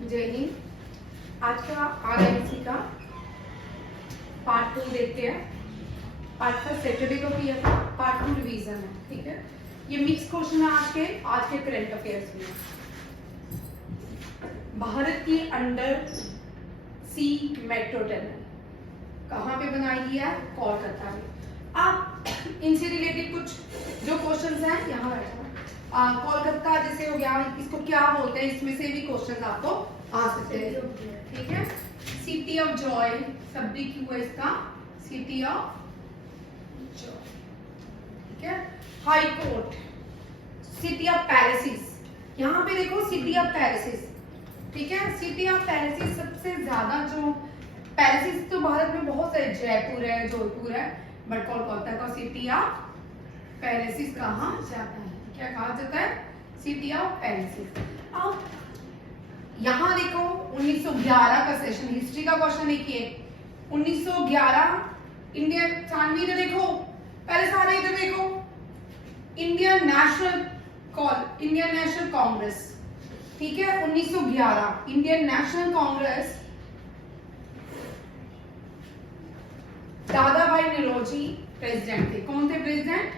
जय हिंद। आज का आरआईसी का पार्ट 2 देखते हैं। पार्ट 1 सैटरडे को किया था, पार्ट 2 रिवीजन है। ठीक है, ये मिक्स क्वेश्चन है आज के करंट अफेयर्स में। भारत की अंडर सी मेट्रो टनल कहाँ पे बनाई गई है? कोलकाता में। आप इनसे रिलेटेड कुछ जो क्वेश्चंस हैं यहाँ बैठा कोलकाता जैसे हो गया, इसको क्या बोलते हैं, इसमें से भी क्वेश्चन आपको आ सकते हैं। ठीक है, सिटी ऑफ जॉय शब्द क्यों है इसका? City of Joy. ठीक है, हाई कोर्ट, सिटी ऑफ पैलेसिस। यहाँ पे देखो सिटी ऑफ पैलेसिस। ठीक है, सिटी ऑफ पैलेसिस सबसे ज्यादा जो पैलेसिस तो भारत में बहुत सारे, जयपुर है, जोधपुर है, बट कोलकाता का सिटी ऑफ पैलेसिस कहाँ जाता है? क्या कहा जाता है? City of palaces. अब यहाँ देखो 1911 का सेशन, हिस्ट्री का क्वेश्चन एक ये 1911 इंडियन चांदनी इधर देखो, पहले सारे इधर देखो, इंडियन नेशनल कांग्रेस। ठीक है, 1911 इंडियन नेशनल कांग्रेस, दादा भाई नौरोजी प्रेसिडेंट थे। कौन थे प्रेसिडेंट?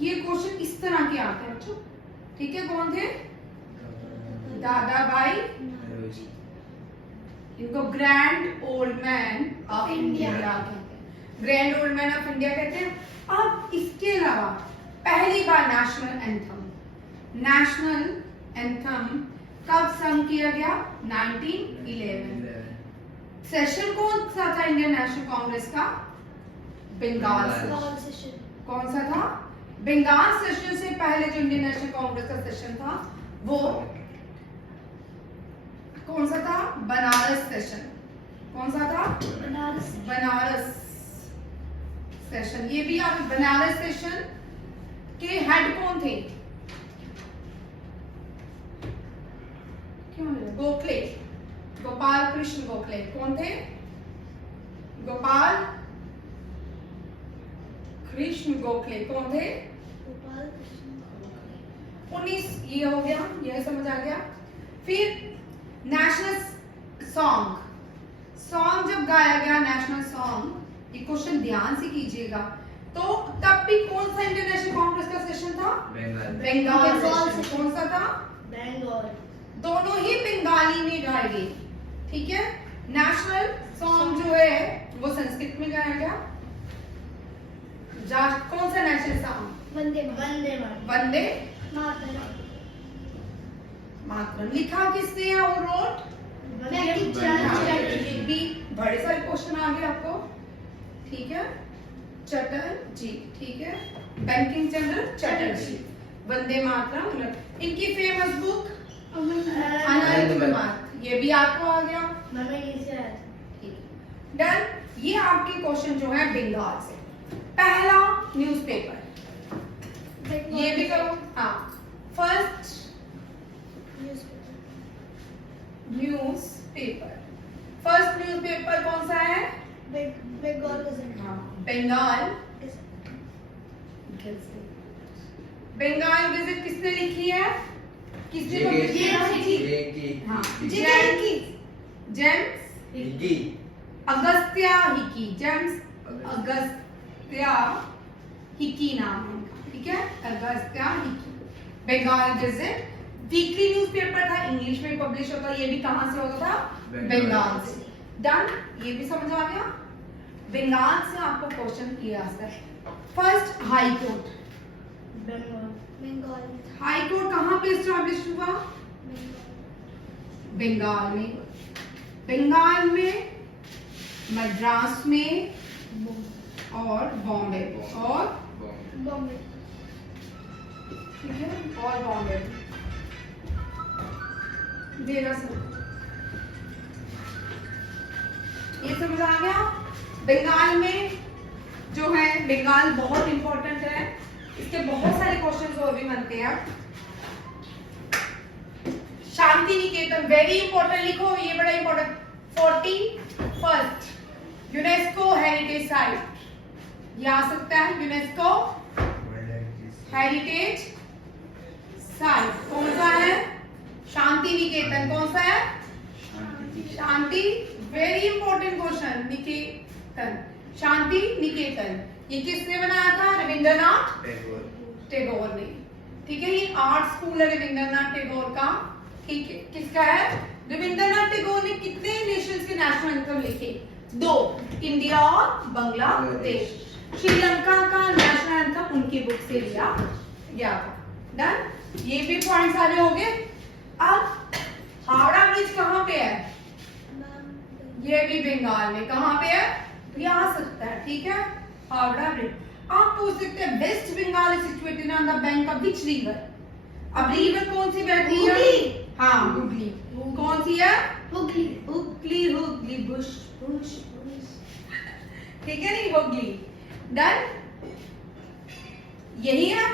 ये क्वेश्चन इस तरह के आते हैं बच्चों। ठीक है, कौन थे? दादा भाई, इनको grand old man of India कहते हैं। Grand old man of India कहते हैं। अब इसके अलावा पहली बार नेशनल एंथम कब संग किया गया? 1911। सेशन कौन सा था इंडियन नेशनल कांग्रेस का? बंगाल सेशन। कौन सा था? बंगाल सेशन से पहले जो इंडियन नेशनल कांग्रेस का सेशन था वो कौन सा था? बनारस सेशन। कौन सा था? बनारस सेशन। ये भी आप बनारस सेशन के हेड कौन थे? क्यों? गोखले, गोपाल कृष्ण गोखले। कौन थे? गोपाल कृष्ण गोखले। कौन थे? 19 ये हो गया, ये समझ आ गया। फिर नेशनल सॉन्ग जब गाया गया, नेशनल सॉन्ग, ये क्वेश्चन ध्यान से कीजिएगा। तो तब भी कौन सा इंटरनेशनल कांग्रेस का सेशन था? बंगाल सेशन। कौन सा था? बंगाल। दोनों ही बंगाली में गाए गए। ठीक है, नेशनल सॉन्ग जो है वो संस्कृत में गाया गया। कौन सा नेशनल सॉन्ग? वंदे मातरम। लिखा किसने है और रोट? भी बड़े सारे क्वेश्चन आ गए आपको। ठीक है, चटर्जी। ठीक है, बंकिम चंद्र चटर्जी। वंदे मातरम। इनकी फेमस बुक आनंद। ये भी आपको आ गया। डन। ये आपके क्वेश्चन जो है बंगाल से। पहला न्यूज़पेपर, ये भी करो। हाँ, फर्स्ट न्यूज़पेपर कौन सा है? बंगाल गazette। हाँ, बंगाल गazette किसने लिखी है? किसने लिखी? हाँ, James Augustus Hicky. James Augustus Hicky नाम है इनका। ठीक है, Augustus Hicky. Bengal gazette weekly newspaper था, इंग्लिश में पब्लिश होता। ये भी कहां से होता था? बंगाल से। डन, ये भी समझ आ गया। बंगाल से आपको क्वेश्चन किया जाता है। First high court, high court कहां पे एस्टैब्लिश हुआ? बंगाल में। बंगाल में, मद्रास में और बॉम्बे। ठीक है, और बॉम्बे। ये समझ आ गया। बंगाल में जो है, बंगाल बहुत इंपॉर्टेंट है, इसके बहुत सारे क्वेश्चंस और भी बनते हैं। शांति निकेतन वेरी इंपॉर्टेंट, लिखो ये बड़ा important. 41st UNESCO heritage site, ये आ सकता है। यूनेस्को हेरिटेज साइट कौन सा है? शांति निकेतन कौन सा है? शांति, वेरी इंपॉर्टेंट क्वेश्चन, निकेतन, शांति निकेतन। ये किसने बनाया था? रविंद्रनाथ टैगोर ने। ठीक है, ये आर्ट स्कूल है रविंद्रनाथ टैगोर का। ठीक है, किसका है? रविंद्रनाथ टैगोर ने कितने नेशंस के नेशनल एंथम लिखे? 2, इंडिया और बांग्लादेश। श्रीलंका का नेशनल एंथम उनकी बुक से लिया गया था। डन, ये भी पॉइंट सारे हो गए। अब हावड़ा ब्रिज कहाँ पे है? ये भी बंगाल में। कहाँ पे है? ये आ सकता है। ठीक है, हावड़ा ब्रिज। आप पूछ सकते हैं West Bengal is situated on the bank of which river? अब रिवर कौन सी बहती है? हाँ, हुगली। कौन सी है? हुगली, हुगली, हुगली, बुश बुश। ठीक है, नहीं, हुगली। डन, यही है।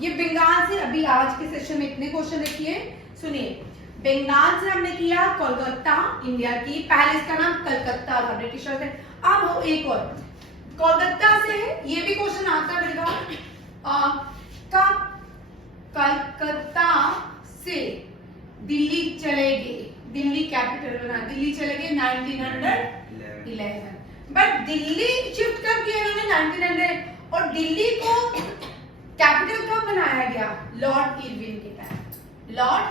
ये बंगाल से अभी आज के सेशन में इतने क्वेश्चन देखिए, सुनिए। बंगाल से हमने किया कोलकाता, इंडिया की, पहले इसका नाम कलकत्ता था, ब्रिटिशर से। अब हो एक और कोलकाता से है, ये भी क्वेश्चन आता है कलकत्ता से दिल्ली चले गए, दिल्ली कैपिटल बना, दिल्ली चले गए 1911। बट दिल्ली शिफ्ट कब किया इन्होंने? 1900। और दिल्ली को कैपिटल कब बनाया गया? लॉर्ड इरविन के टाइम। लॉर्ड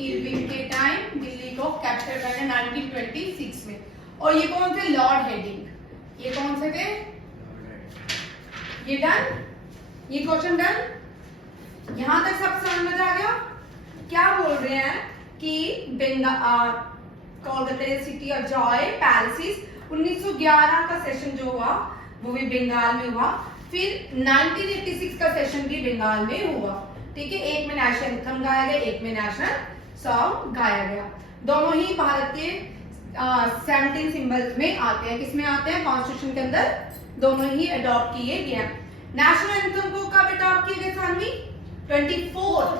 इरविन के टाइम दिल्ली को कैपिटल बनाया 1926 में। और ये कौन थे? Lord heading. ये कौन से थे? ये डन, ये क्वेश्चन डन। यहां तक सब समझ में आ गया? क्या बोल रहे हैं कि Kolkata city of Joy palaces 1911 का सेशन जो हुआ वो भी बंगाल में हुआ। फिर 1986 का सेशन भी बंगाल में हुआ। ठीक है, एक में नेशनल एंथम गाया गया, एक में नेशनल सॉन्ग गाया गया। दोनों ही भारत के 17 सिंबल्स में आते हैं। किसमें आते हैं? कॉन्स्टिट्यूशन के अंदर दोनों ही अडॉप्ट किए गए। नेशनल एंथम को कब अडॉप्ट किए गए? सानवी 24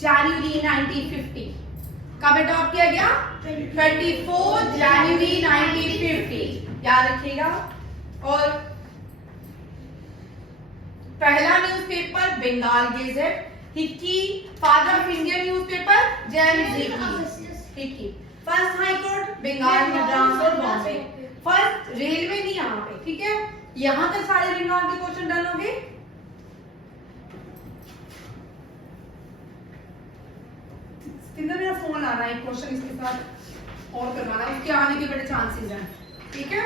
जनवरी 1950। कब अडॉप्ट किया गया? 24 जनवरी 1950, याद रखिएगा। और पहला newspaper Bengal gazette, Hicky, father of Indian newspaper James Hicky. First high court Bengal, Madras और बॉम्बे। फर्स्ट रेलवे नहीं यहाँ पे। ठीक है, यहां तक सारे बंगाल के क्वेश्चन डन हो गए। मेरा फोन आ रहा है, क्वेश्चन इसके साथ और करवाना, उसके आने के बड़े चांसेस हैं। ठीक है,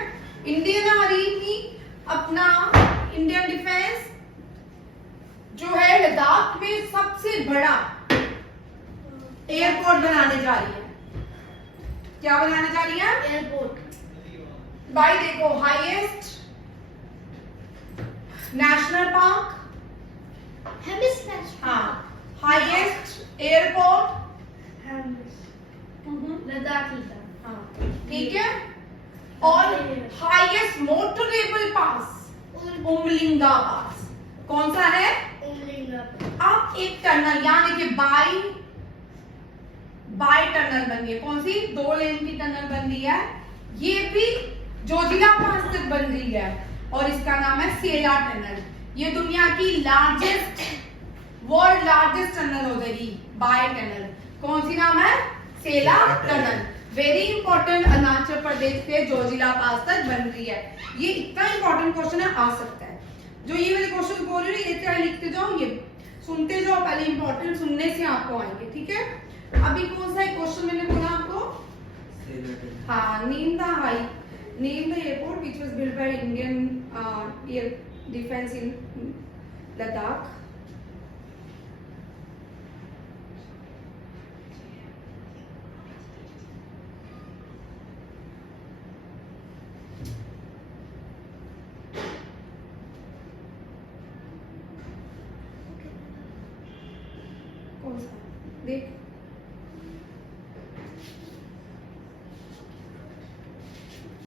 इंडियन आर्मी ही अपना इंडियन डिफेंस जो है लद्दाख में सबसे बड़ा एयरपोर्ट बनाने जा रही है। क्या बनाने जा रही है? एयरपोर्ट। भाई देखो, हाईएस्ट नेशनल पार्क, हाँ, हाईएस्ट एयरपोर्ट लद्दाख, हाँ, ठीक है, और हाईएस्ट मोटरेबल पास उमलिंगा पास। कौन सा है? अब एक टनल, यहाँ देखिए बाई टनल बन गई। कौन सी? 2 लेन की टनल बन रही है। ये भी जोजिला पास तक बन रही है और इसका नाम है सेला टनल। ये दुनिया की वर्ल्ड लार्जेस्ट टनल हो जाएगी, बाई टनल। कौन सी नाम है? सेला tunnel. Very important, Arunachal Pradesh से जोजिला पास तक बन रही है। ये इतना इंपॉर्टेंट क्वेश्चन है, आ सकता है। जो ये वाले क्वेश्चन बोल रही हूँ, ये क्या लिखते जाओ, ये सुनते जाओ, पहले इंपॉर्टेंट सुनने से आपको आएंगे। ठीक है, अभी कौन सा क्वेश्चन मैंने बोला आपको? हाँ, name the airport which was built by Indian air defence in Ladakh. कौन सा? देख